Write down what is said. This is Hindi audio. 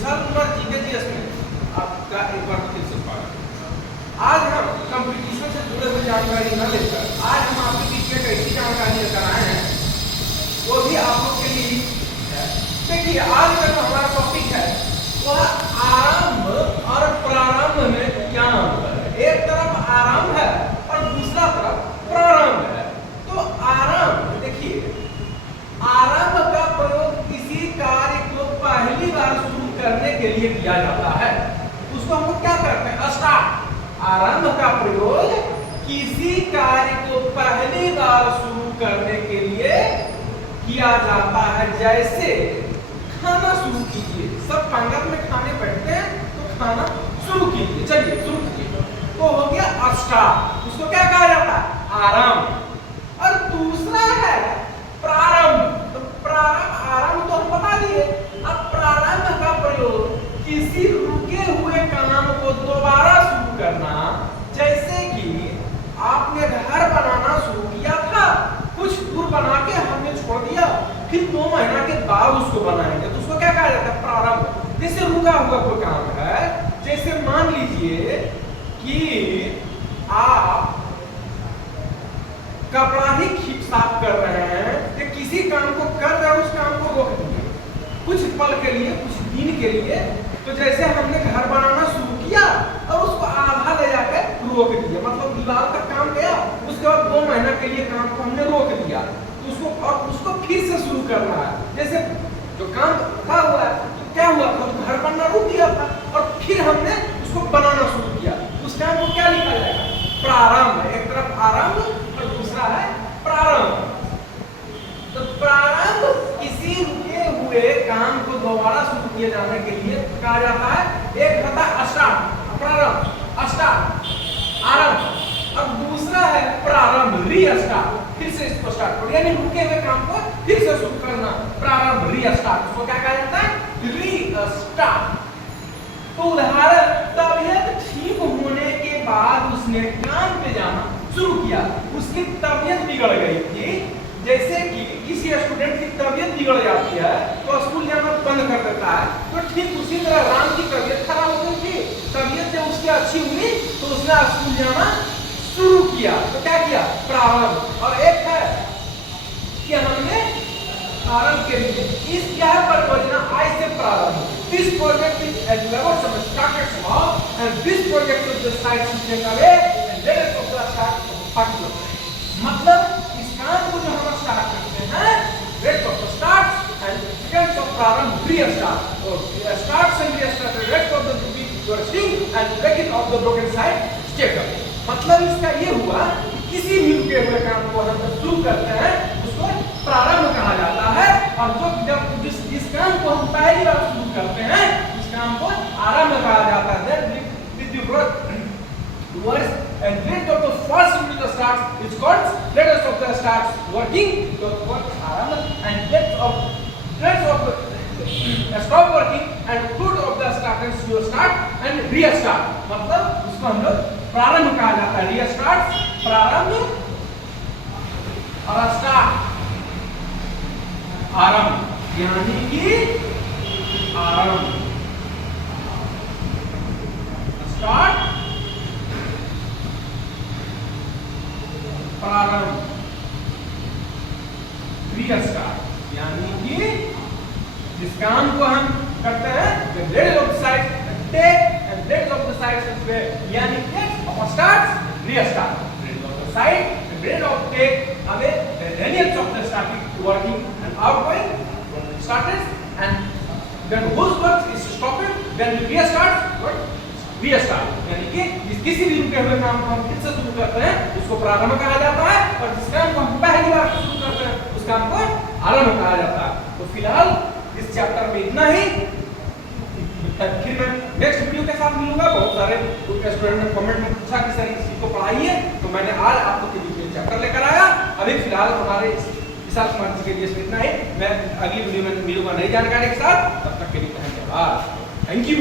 विशाल कुमार जीके जीएस में आपका एक बार फिर से स्वागत। आज हम कंपटीशन से जुड़े हुए जानकारी न लेकर आज हम आपके बीच में कैसी जानकारी लेकर आए हैं वो भी आप लोग के लिए है। देखिए आज का जो हमारा टॉपिक है वह आरंभ और प्रारंभ में क्या अंतर है। एक तरफ आरंभ है और दूसरा तरफ प्रारंभ है। तो आरंभ देखिए, आरंभ का प्रयोग किसी कार्य को पहली बार शुरू करने के लिए किया जाता है, उसको हम लोग क्या करते हैं, स्टार्ट। आरंभ का प्रयोग किसी कार्य को पहली बार शुरू करने के लिए किया जाता है। जैसे खाना शुरू कीजिए, सब पंगत में खाने बैठते हैं तो खाना शुरू कीजिए, चलिए शुरू कीजिए, तो हो गया स्टार्ट। उसको क्या कहा जाता है, आरंभ। और दूसरा है प्रारंभ। तो प्रारंभ, आरंभ तो हम बता दिए। अब प्रारंभ का प्रयोग किसी रुके हुए काम को दोबारा शुरू करना। जैसे कि आपने घर बनाना शुरू किया था, कुछ दूर बना के हमने छोड़ दिया, फिर 2 महीना के बाद उसको बनाएंगे, तो उसको क्या कहा जाता है, प्रारंभ। जैसे रुका हुआ कोई काम है, जैसे मान लीजिए कि आप कपड़ा ही साफ कर रहे हैं कि किसी काम को कर रहे हैं, उस काम को रोक दिए कुछ पल के लिए, कुछ दिन के लिए। तो जैसे हमने घर बनाना शुरू किया और उसको आधा ले जाकर रोक दिया, मतलब दीवार तक काम गया, उसके बाद 2 महीना के लिए काम को हमने रोक दिया, तो उसको और उसको फिर से शुरू करना है। जैसे जो काम था हुआ है, तो क्या हुआ था, घर बनना रुक गया था और फिर हमने उसको बनाना शुरू किया, उस काम को क्या लिखा जाएगा, प्रारंभ। एक तरफ आरंभ और दूसरा है प्रारंभ। तो प्रारंभ किसी रुके हुए काम को दोबारा शुरू किए जाने के लिए कहा जाता है। एक होता है स्टार्ट, प्रारंभ, स्टार्ट, आरंभ। और दूसरा है प्रारंभ, रीस्टार्ट, फिर से इसको स्टार्ट करो, यानी रुके हुए काम को फिर से शुरू करना, प्रारंभ, रीस्टार्ट। उसको क्या कहा जाता है, रीस्टार्ट। तो उदाहरण, तबीयत ठीक होने के बाद उसने काम पे जाना शुरू किया, उसकी तबीयत बिगड़ गई थी। जैसे कि किसी स्टूडेंट की तबीयत बिगड़ जाती है तो स्कूल जाना बंद कर देता है, तो ठीक उसी तरह राम की तबीयत खराब हो गई थी, तबीयत जब उसकी अच्छी हुई तो उसने स्कूल जाना शुरू किया, तो क्या किया, प्रारंभ। और एक है कि हमने आरंभ के लिए इस क्या परियोजना आज से प्रारंभ। This project is at level some started small and this project of the site is take away and let us of the start particular। मतलब इस काम को जो हम स्टार्ट करते हैं, rate of the start and seconds of प्रारंभ, restart, और starts and restart the rate of the your string and break it of the broken side take away। मतलब इसका ये हुआ कि किसी भी रुके हुए काम को हम शुरू करते हैं उसको प्रारंभ कहा जाता है, और जो जब जिस काम को हम पहली बार शुरू करते हैं उस काम को आरंभ कहा जाता है। Then with the words and let of the first unit of starts is called let us of the starts working, the word आरंभ, and let of the stop working and fruit of the start and start and restart। मतलब उसको हम लोग प्रारंभ कहा जाता है, रीस्टार्ट, प्रारंभ और स्टार्ट, आरंभ, यानी कि आरंभ, स्टार्ट, प्रारंभ, रीस्टार्ट, यानी कि जिस काम को हम करते हैं, the letters of the sides take and letters of the sides is where, यानी take of starts, restart, letters of the side, the letters of take away, the lineage of the starting working and outgoing from the starters, and then whose work is stopped, then restart, what restart, यानी कि किसी भी रुके हुए काम को हम फिर से शुरू करते हैं उसको प्रारंभ कहा जाता है, और जिस काम को हम पहली बार शुरू करते हैं उस काम को आरंभ कहा जाता है। तो फिलहाल इस चैप्टर में इतना ही, फिर मैं नेक्स्ट वीडियो के साथ मिलूंगा। बहुत सारे स्टूडेंट ने कमेंट में पूछा कि सर इसी को पढ़ाइए, तो मैंने आज आप लोग के बीच में चैप्टर लेकर आया। अभी फिलहाल हमारे विशाल कुमार जी के लिए इतना ही, मैं अगली वीडियो में मिलूंगा नई जानकारी के साथ। तब तक के लिए धन्यवाद, थैंक यू।